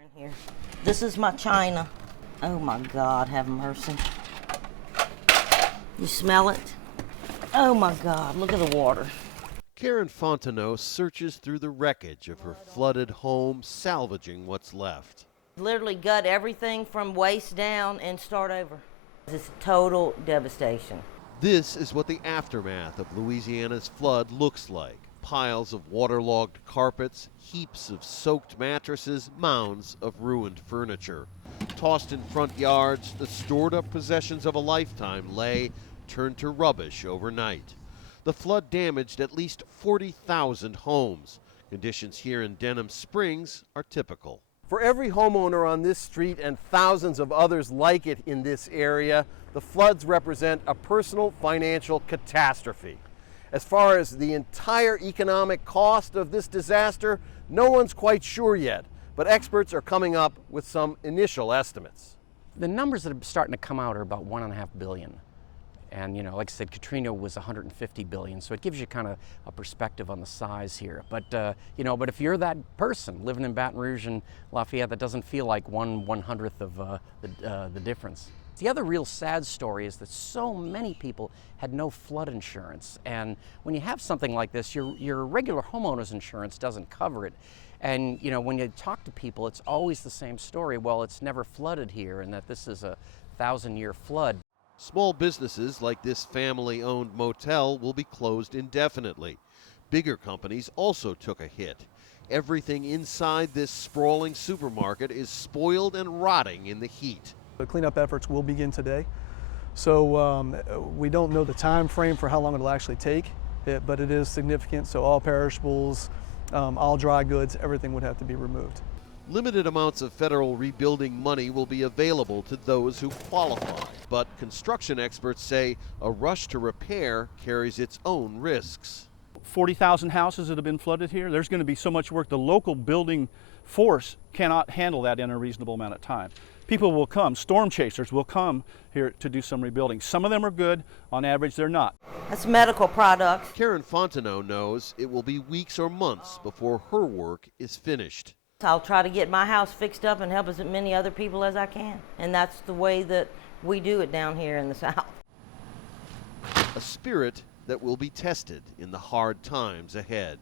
in here. This is my china. Oh my God, have mercy. You smell it? Oh my God, look at the water. Karen Fontenot searches through the wreckage of her flooded home, salvaging what's left. Literally gut everything from waist down and start over. It's total devastation. This is what the aftermath of Louisiana's flood looks like. Piles of waterlogged carpets, heaps of soaked mattresses, mounds of ruined furniture. Tossed in front yards, the stored-up possessions of a lifetime lay, turned to rubbish overnight. The flood damaged at least 40,000 homes. Conditions here in Denham Springs are typical. For every homeowner on this street and thousands of others like it in this area, the floods represent a personal financial catastrophe. As far as the entire economic cost of this disaster, no one's quite sure yet, but experts are coming up with some initial estimates. The numbers that are starting to come out are about $1.5 billion. And like I said, Katrina was $150 billion, so it gives you kind of a perspective on the size here. But but if you're that person living in Baton Rouge and Lafayette, that doesn't feel like 1/100th of the difference. The other real sad story is that so many people had no flood insurance, and when you have something like this, your regular homeowner's insurance doesn't cover it. And when you talk to people, it's always the same story. Well, it's never flooded here, and that this is a 1,000-year flood. Small businesses like this family-owned motel will be closed indefinitely. Bigger companies also took a hit. Everything inside this sprawling supermarket is spoiled and rotting in the heat. The cleanup efforts will begin today. So we don't know the time frame for how long it'll actually take, but it is significant. So all perishables, all dry goods, everything would have to be removed. Limited amounts of federal rebuilding money will be available to those who qualify, but construction experts say a rush to repair carries its own risks. 40,000 houses that have been flooded here. There's going to be so much work. The local building force cannot handle that in a reasonable amount of time. People will come, storm chasers will come here to do some rebuilding. Some of them are good, on average they're not. That's medical products. Karen Fontenot knows it will be weeks or months before her work is finished. I'll try to get my house fixed up and help as many other people as I can. And that's the way that we do it down here in the South. A spirit that will be tested in the hard times ahead.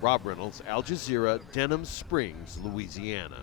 Rob Reynolds, Al Jazeera, Denham Springs, Louisiana.